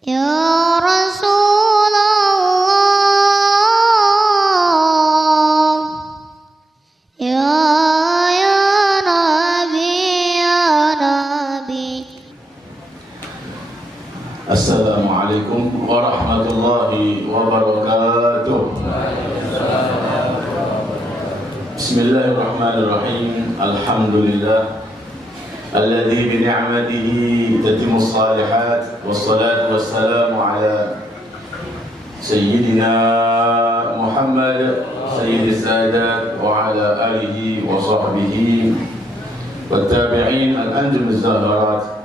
Ya Rasulullah, ya Nabi, ya Nabi. Assalamualaikum warahmatullahi wabarakatuh. Bismillahirrahmanirrahim. Alhamdulillah alladzi bi ni'matihi tatimmu shalihat wassalatu wassalamu ala sayyidina Muhammad sayyidis sadat wa ala alihi wa sahbihi wat tabi'in al-anjum az-zahrat.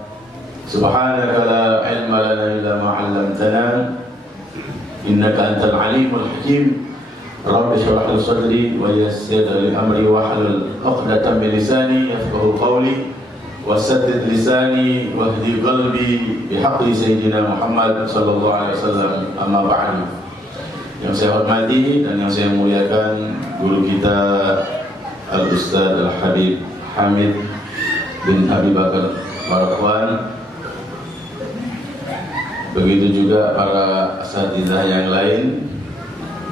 Subhanaka la ilma lana illa ma 'allamtana innaka antal alimul hakim. Rabbi shrah li sadri wa yassir li amri wahlul 'uqdatam min lisani yafqahu qawli wasaddid lisani wahdi qalbi bihaqqi sayyidina Muhammad sallallahu alaihi wasallam. Amma ba'du. Yang saya hormati dan yang saya muliakan guru kita Al-Ustaz Al-Habib Hamid bin Abi Bakar Barakwan. Begitu juga para asatidzah yang lain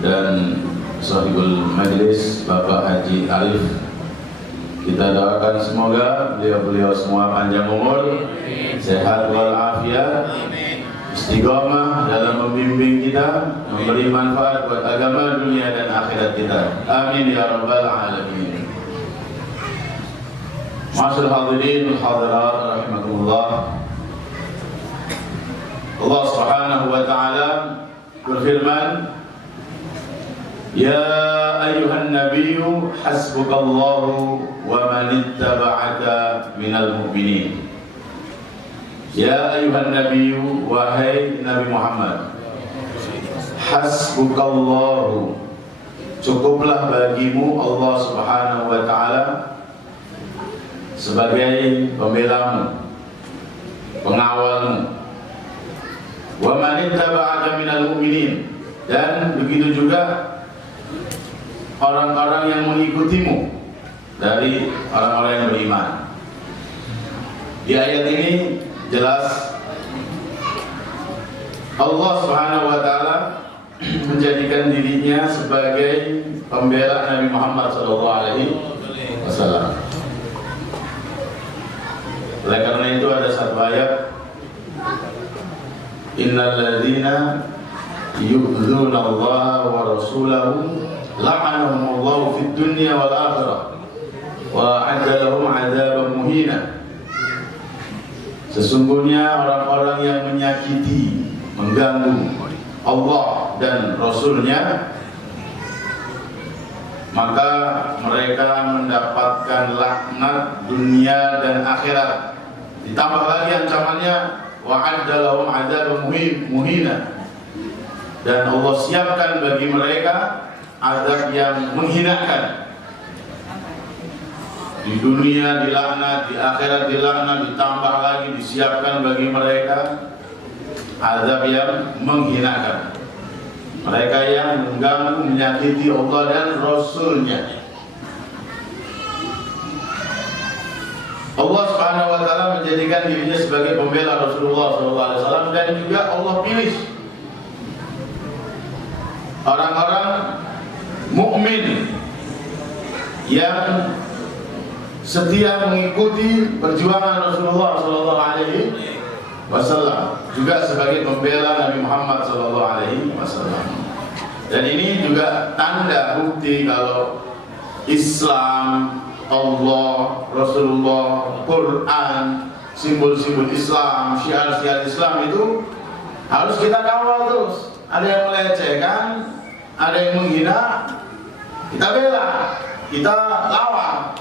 dan sahibul majlis Bapak Haji Arif. Kita doakan semoga beliau semua panjang umur, sehat walafiat, istiqomah dalam membimbing kita, memberi manfaat buat agama, dunia dan akhirat kita. Amin ya rabbal alamin. Ma'asyiral hadirin wal hadirat rahimakumullah. Allah Subhanahu wa taala berfirman, Ya ayyuhan nabiyyu hasbukallahu wa man ittaba'aka minal mu'minin. Ya ayyuhan nabiyyu, wahai Nabi Muhammad, hasbukallahu, cukuplah bagimu Allah Subhanahu wa taala sebagai pembelamu, pengawalmu. Wa man ittaba'aka minal mu'minin, dan begitu juga orang-orang yang mengikutimu dari orang-orang yang beriman. Di ayat ini jelas Allah Subhanahu wa taala menjadikan dirinya sebagai pembela Nabi Muhammad sallallahu alaihi wasallam. Oleh karena itu ada satu ayat, Innal ladzina yu'dzuna Allah wa rasulahu la'anahumullahu fid dunya wal akhirah wa 'adda lahum 'adzaban muhina. Sesungguhnya orang-orang yang menyakiti, mengganggu Allah dan Rasulnya, maka mereka mendapatkan laknat dunia dan akhirat. Ditambah lagi ancamannya, wa'adda lahum 'adzaban muhina, dan Allah siapkan bagi mereka azab yang menghinakan. Di dunia dilaknat, di akhirat dilaknat, ditambah lagi disiapkan bagi mereka azab yang menghinakan. Mereka yang mengganggu, menyakiti Allah dan Rasulnya. Allah Subhanahu wa taala menjadikan dirinya sebagai pembela Rasulullah SAW, dan juga Allah pilih orang-orang mukmin yang setia mengikuti perjuangan Rasulullah SAW, juga sebagai pembela Nabi Muhammad SAW. Dan ini juga tanda bukti kalau Islam, Allah, Rasulullah, Quran, simbol-simbol Islam, syiar-syiar Islam itu harus kita kawal terus. Ada yang melecehkan, ada yang menghina, kita bela, kita lawan.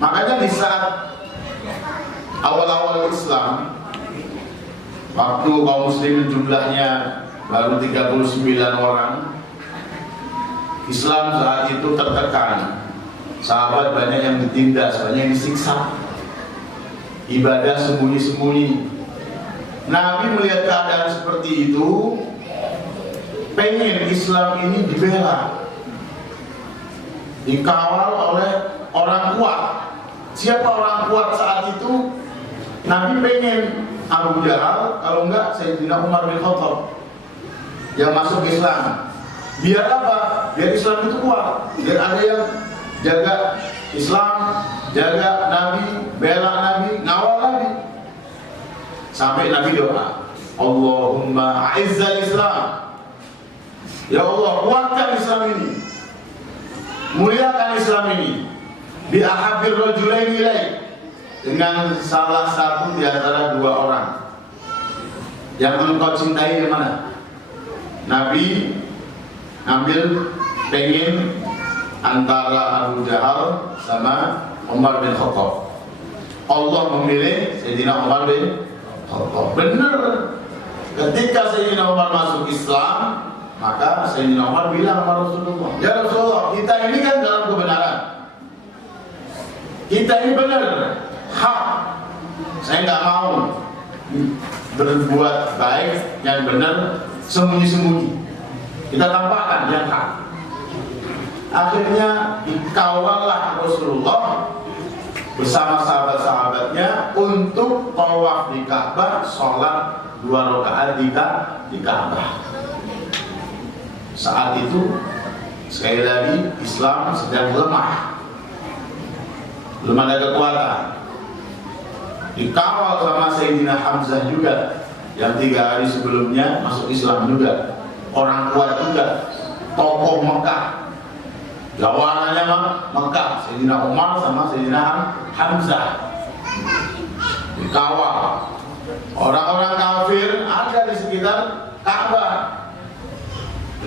Makanya di saat awal-awal Islam, waktu kaum muslimin jumlahnya baru 39 orang, Islam saat itu tertekan. Sahabat banyak yang ditindas, banyak yang disiksa, ibadah sembunyi-sembunyi. Nabi melihat keadaan seperti itu, pengen Islam ini dibela, dikawal oleh orang kuat. Siapa orang kuat saat itu? Nabi pengen Abu Jahal, kalau enggak Sayyidina Umar bin Khattab yang masuk Islam. Biar apa? Biar Islam itu kuat, biar ada yang jaga Islam, jaga Nabi, bela Nabi, ngawal Nabi. Sampai Nabi doa, Allahumma a'izzal Islam. Ya Allah, kuatkan Islam ini, muliakan Islam ini, bi ahabir rajulaini ilaik, dengan salah satu di antara dua orang yang engkau cintai. Yang mana? Nabi ambil pengen antara Abu Jahal sama Umar bin Khattab. Allah memilih Sayyidina Umar bin Khattab. Benar. Ketika Sayyidina Umar masuk Islam, maka Sayyidina Umar bilang kepada Rasulullah, ya Rasulullah, kita ini kan dalam kebenaran, kita ini benar, hak. Saya nggak mau berbuat baik yang benar sembunyi-sembunyi. Kita tampakkan yang hak. Akhirnya dikawallah Rasulullah bersama sahabat-sahabatnya untuk tawaf di Ka'bah, sholat 2 rakaat di Ka'bah. Saat itu sekali lagi Islam sedang lemah, belum ada kekuatan. Dikawal sama Sayyidina Hamzah juga, yang 3 hari sebelumnya masuk Islam juga, orang kuat juga, tokoh Mekah. Lawanannya Mekah, Sayyidina Umar sama Sayyidina Hamzah. Dikawal. Orang-orang kafir ada di sekitar Ka'bah.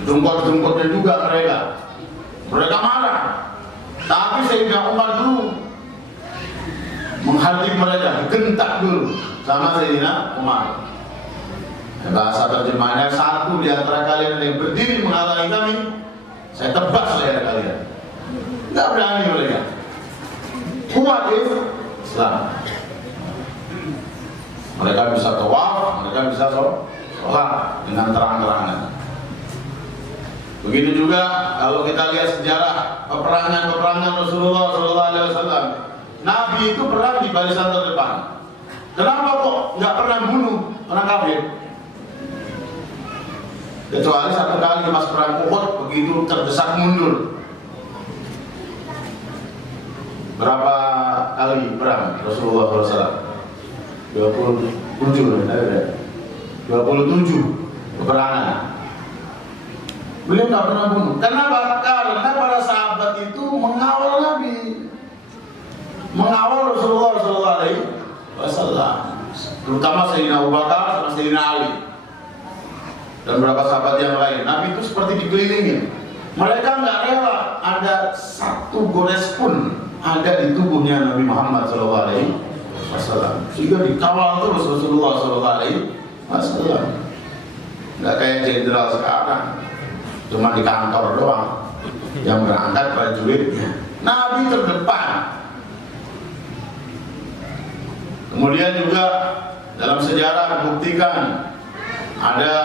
Jungkot-jungkotnya juga mereka marah. Tapi Sayyidina Umar dulu menghardik mereka, digentak dulu sama Sayyidina Umar. Bahasa terjemahnya, satu di antara kalian yang berdiri menghalangi kami, saya tebas leher kalian. Nggak berani mereka. Kuat Islam. Mereka bisa tawaf, mereka bisa sholat dengan terang-terangan. Begitu juga kalau kita lihat sejarah peperangan Rasulullah SAW. Nabi itu perang di barisan terdepan. Kenapa kok nggak pernah bunuh orang kafir? Kecuali satu kali pas perang Uhud, begitu terdesak mundur. Berapa kali perang Rasulullah SAW? 27 peperangan. Beliau nggak pernah bunuh. Kenapa? Karena para sahabat itu mengawal Nabi, mengawal Rasulullah SAW, terutama Sayyidina Abu Bakar sama Sayyidina Ali dan beberapa sahabat yang lain. Nabi itu seperti dikelilingin. Mereka nggak rela ada satu gores pun ada di tubuhnya Nabi Muhammad SAW, sehingga dikawal terus Rasulullah SAW. Nggak kayak jenderal sekarang, cuma di kantor doang yang berangkat prajuritnya. Nabi terdepan. Kemudian juga dalam sejarah dibuktikan ada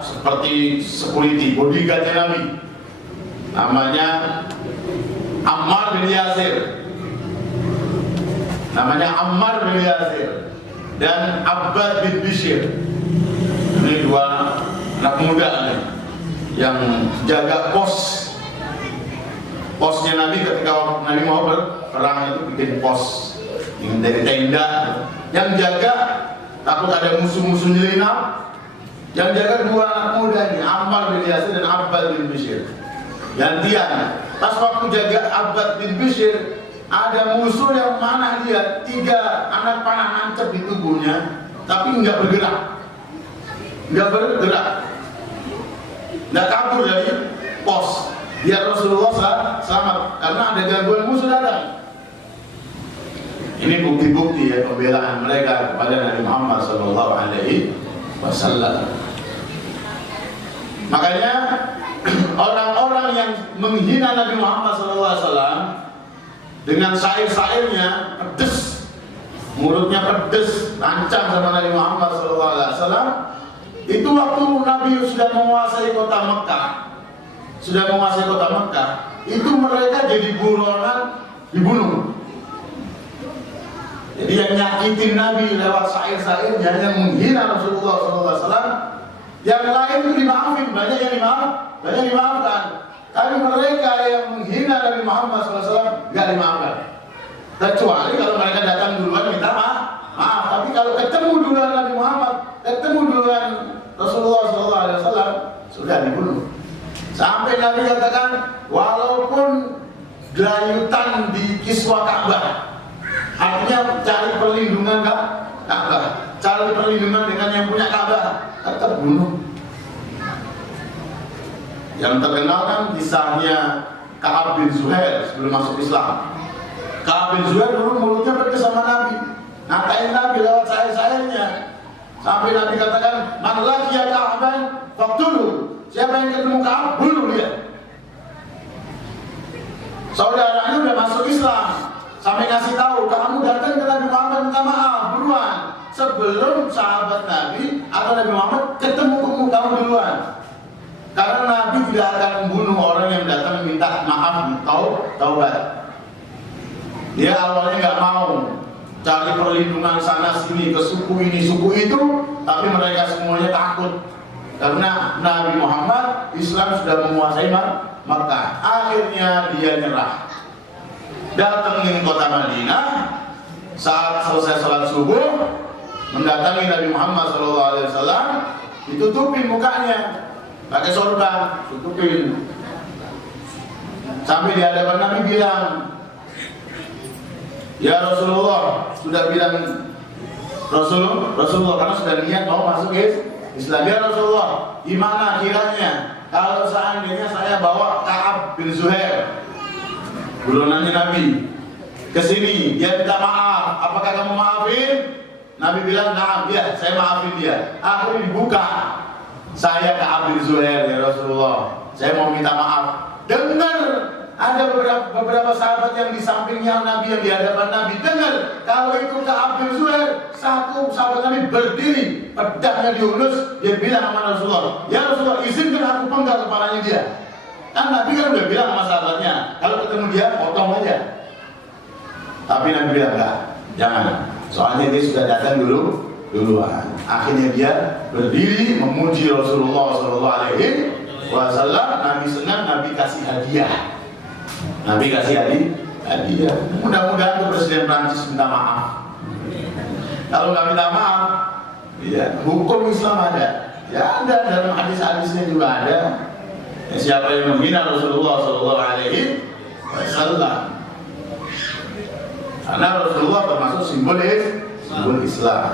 seperti security bodyguard Nabi, namanya Ammar bin Yasir, dan Abbad bin Bishr. Ini 2 anak muda nih, yang jaga posnya Nabi ketika Nabi mau berperang itu bikin pos yang dari tenda, yang jaga takut ada musuh-musuh nyelinap, yang jaga 2 anak muda ini, Ammar bin Yasir dan Abbad bin Bishr. Gantian, pas waktu jaga Abbad bin Bishr, ada musuh yang mana dia 3 anak panah nancep di tubuhnya, tapi nggak bergerak, nggak kabur dari pos, biar Rasulullah selamat karena ada gangguan musuh datang. Ini bukti-bukti ya pembelaan mereka kepada Nabi Muhammad SAW. Makanya orang-orang yang menghina Nabi Muhammad SAW dengan syair-syairnya pedes, mulutnya pedes, lancang sama Nabi Muhammad SAW. Itu waktu Nabi sudah menguasai kota Mekah, itu mereka jadi buronan, dibunuh. Jadi yang nyakitin Nabi lewat syair-syairnya, yang menghina Rasulullah SAW, yang lain itu dimaafin, banyak yang dimaafkan. Tapi mereka yang menghina Nabi Muhammad SAW nggak dimaafkan. Kecuali kalau mereka datang duluan minta maaf. Tapi kalau ketemu duluan Nabi Muhammad, ketemu duluan Rasulullah SAW, sudah dibunuh. Sampai Nabi katakan, walaupun gelayutan di kiswa Ka'bah, artinya cari perlindungan Ka'bah, cari perlindungan dengan yang punya Ka'bah, tetap bunuh. Yang terkenal kan kisahnya Ka'ab bin Zuhair sebelum masuk Islam. Ka'ab bin Zuhair dulu mulutnya pergi sama Nabi, ngatain Nabi lewat syair-syairnya. Sampai Nabi katakan, man laqiya Ka'ban faqtuluhu. Siapa yang ketemu Ka'ab, bunuh dia. Saudaranya udah masuk Islam, sampai ngasih tahu, kamu datang ke Nabi Muhammad minta maaf duluan, sebelum sahabat Nabi atau Nabi Muhammad ketemu kamu duluan. Karena Nabi tidak akan membunuh orang yang datang minta maaf, taubat. Dia awalnya nggak mau cari perlindungan sana sini ke suku ini suku itu, tapi mereka semuanya takut karena Nabi Muhammad Islam sudah menguasai Makkah. Akhirnya dia nyerah, datangin kota Madinah. Saat selesai salat subuh, mendatangi Nabi Muhammad SAW, ditutupin mukanya pakai sorban, tutupin. Sampai di hadapan Nabi bilang, ya Rasulullah, sudah bilang Rasulullah karena sudah niat mau masuk Islam. Ya Rasulullah, gimana kiranya kalau seandainya saya bawa Ka'ab bin Zuhair, buronannya Nabi, ke sini, dia minta maaf, apakah kamu maafin? Nabi bilang, nah, ya, saya maafin dia. Akhirnya dibuka, saya Ka'ab bin Zuhair ya Rasulullah, saya mau minta maaf. Dengar, ada beberapa sahabat yang di sampingnya Nabi, yang di hadapan Nabi, dengar kalau itu Ka'ab bin Zuhair. Satu sahabat Nabi berdiri, pedangnya diunus, dia bilang sama Rasulullah, ya Rasulullah, izinkan aku penggal kepalanya dia. Kan Nabi kan udah bilang sama sahabatnya, kalau ketemu dia potong aja. Tapi Nabi bilang enggak, jangan, soalnya dia sudah datang duluan. Akhirnya dia berdiri memuji Rasulullah SAW. Nabi senang, Nabi kasih hadiah. Hadiah. Mudah-mudahan tuh Presiden Prancis minta maaf. Kalau nggak minta maaf, ya, hukum Islam ada. Ya ada, dalam hadis-hadisnya juga ada. Ya, siapa yang menghina Rasulullah SAW, karena Rasulullah termasuk simbol Islam.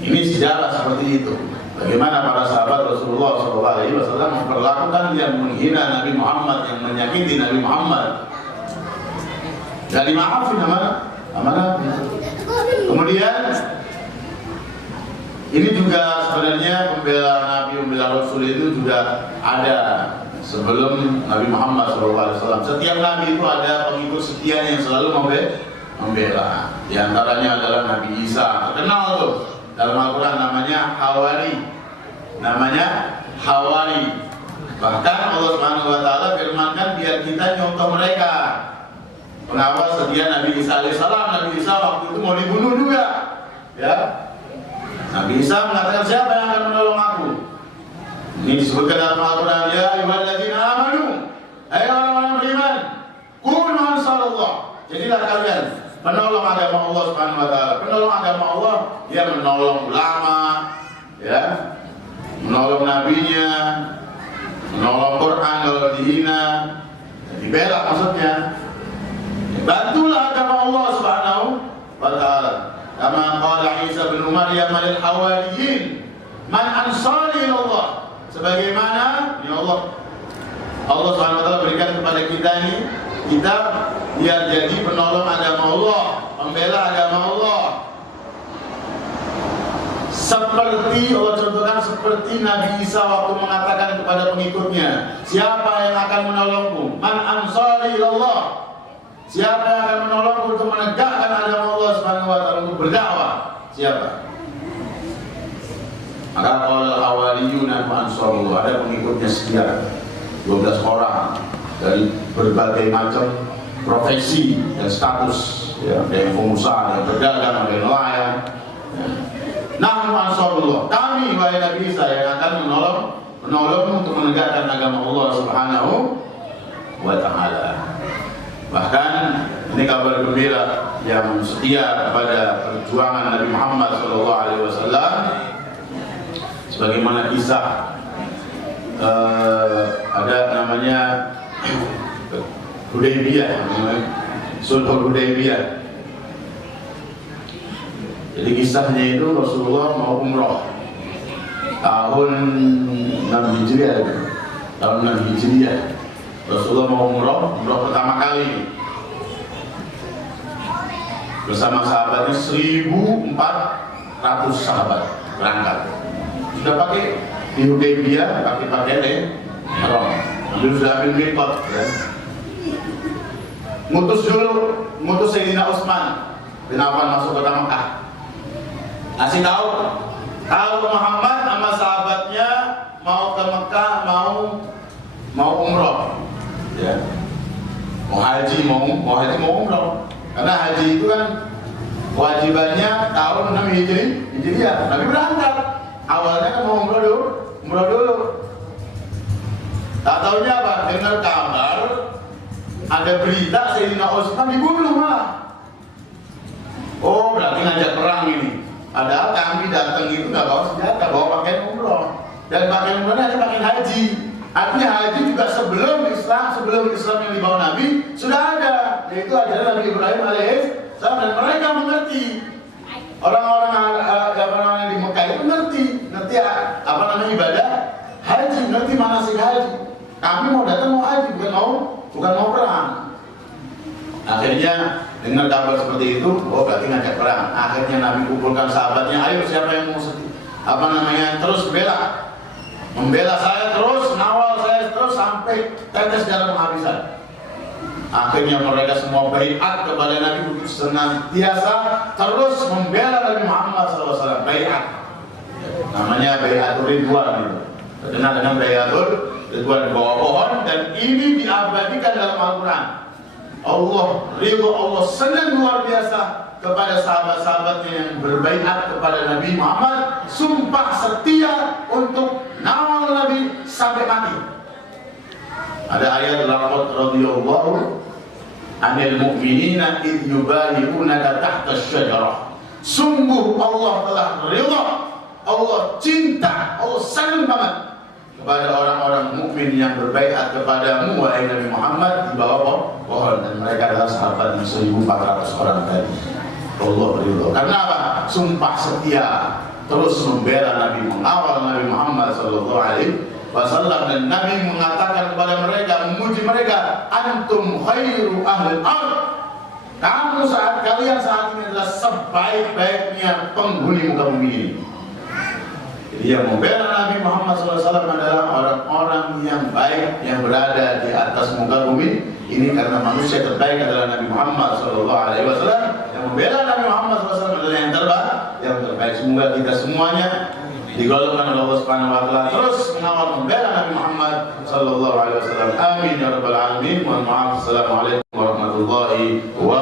Ini sejarah seperti itu. Bagaimana para sahabat Rasulullah SAW memperlakukan yang menghina Nabi Muhammad, yang menyakiti Nabi Muhammad. Gak dimaafin sama Nabi. Kemudian ini juga sebenarnya pembela Nabi, pembela Rasul itu juga ada sebelum Nabi Muhammad SAW. Setiap Nabi itu ada pengikut setia yang selalu membela. Di antaranya adalah Nabi Isa, terkenal tuh dalam Al-Quran, namanya Hawari. Bahkan Allah Subhanahu Wa Taala firmankan biar kita nyontoh mereka. Pengawas setia Nabi Isa alaihissalam. Nabi Isa waktu itu mau dibunuh juga, ya. Nabi Isa mengatakan, siapa yang akan menolong aku? Ini disebutkan dalam Al-Quran, ya ayyuhalladzina amanu, hai orang-orang beriman, kunu ansarullah, jadilah kalian penolong agama Allah Subhanahu Wa Taala. Penolong agama Allah, dia menolong ulama, ya, menolong nabinya, menolong Quran kalau dihina, dibela maksudnya. Bantulah agama Allah Subhanahu Wa Taala. Kama qala Isa bin Maryam lil hawariyin, man ansari ilallah. Sebagaimana ya Allah Subhanahu Wa Taala berikan kepada kita ini kitab biar jadi penolong agama Allah, pembela agama Allah. Seperti Allah contohkan, seperti Nabi Isa waktu mengatakan kepada pengikutnya, siapa yang akan menolongku? Man ansari ilallah. Siapa yang akan menolongku untuk menegakkan agama Allah Subhanahu Wa Taala, untuk berdakwah? Siapa? Maka qala al-hawariyuna wa ansarullah, ada pengikutnya sekian 12 orang dari berbagai macam profesi dan status. ya, ada yang pengusaha, ada yang pedagang, ada yang nelayan. Ya. Nahnu ansarullah, kami wahai Nabi Isa yang akan menolong untuk menegakkan agama Allah Subhanahu wa Ta'ala. Bahkan ini kabar gembira yang setia kepada perjuangan Nabi Muhammad SAW, sebagaimana kisah ada namanya Hudaybiyah, Sulhul Hudaybiyah. Jadi kisahnya itu Rasulullah mau umroh tahun 6 Hijriah, tahun 6 Hijriah. Rasulullah mau umroh pertama kali bersama sahabatnya, 1.400 sahabat berangkat. Sudah pakai di Hudaybiyah, pakai pakaian ihram. Sudah ambil miqat, ya. Ngutus Sayyidina Utsman bin Affan masuk ke Mekah. Kasih tahu kalau Muhammad sama sahabatnya mau ke Mekah, mau umroh, ya. Mau haji, mau umroh. Karena haji itu kan kewajibannya tahun 6 Hijriah. Nabi berangkat. Awalnya kan mau umroh dulu. Tak tahunya apa? Dengar kabar ada berita Sayyidina Utsman dibunuh malah. Oh, berarti ngajak perang ini. Padahal kami datang itu nggak bawa senjata, bawa pakaian umroh. Dan pakaian umrohnya hanya pakaian haji. Artinya haji juga sebelum Islam yang dibawa Nabi sudah ada, yaitu ajaran Nabi Ibrahim alaihissalam, dan mereka mengerti. Orang-orang di Mekah itu ngerti apa namanya ibadah haji, ngerti manasik haji. Kami mau datang mau haji, bukan mau perang. Akhirnya dengar kabar seperti itu, oh berarti ngajak perang. Akhirnya Nabi kumpulkan sahabatnya, ayo siapa yang mau terus membela saya terus, ngawal saya terus sampai tetes darah penghabisan. Akhirnya mereka semua baiat kepada Nabi untuk senantiasa terus membela Nabi Muhammad SAW. Baiat, namanya Baiatul Ridwan itu. Terkenal dengan Baiatul Ridwan di bawah pohon, dan ini diabadikan dalam Al-Quran. Allah ridho, Allah senang luar biasa kepada sahabat-sahabatnya yang berbaiat kepada Nabi Muhammad, sumpah setia untuk ngawal Nabi sampai mati. Ada ayat laqad radhiyallahu 'anil mu'minina id yubayi'unaka tahta asy-syajarah. Sungguh Allah telah ridha, Allah cinta, Allah senang banget kepada orang-orang mukmin yang berbaiat kepadamu wahai Nabi Muhammad di bawah pohon, dan mereka adalah sahabat 1.400 orang tadi. Allah ridha. Karena apa? Sumpah setia terus membela Nabi, mengawal Nabi Muhammad SAW, dan Nabi mengatakan kepada mereka, memuji mereka, antum khairu ahlil ardh, kalian saat ini adalah sebaik-baiknya penghuni muka bumi ini. Jadi yang membela Nabi Muhammad SAW adalah orang-orang yang baik yang berada di atas muka bumi ini, karena manusia terbaik adalah Nabi Muhammad SAW. Yang membela Nabi Muhammad SAW adalah yang terbaik. Semoga kita semuanya digolongkan oleh Allah Subhanahu wa Ta'ala terus mengawal membela Nabi Muhammad SAW. Amin ya rabbal alamin. Mohon maaf. Assalamualaikum warahmatullahi wabarakatuh.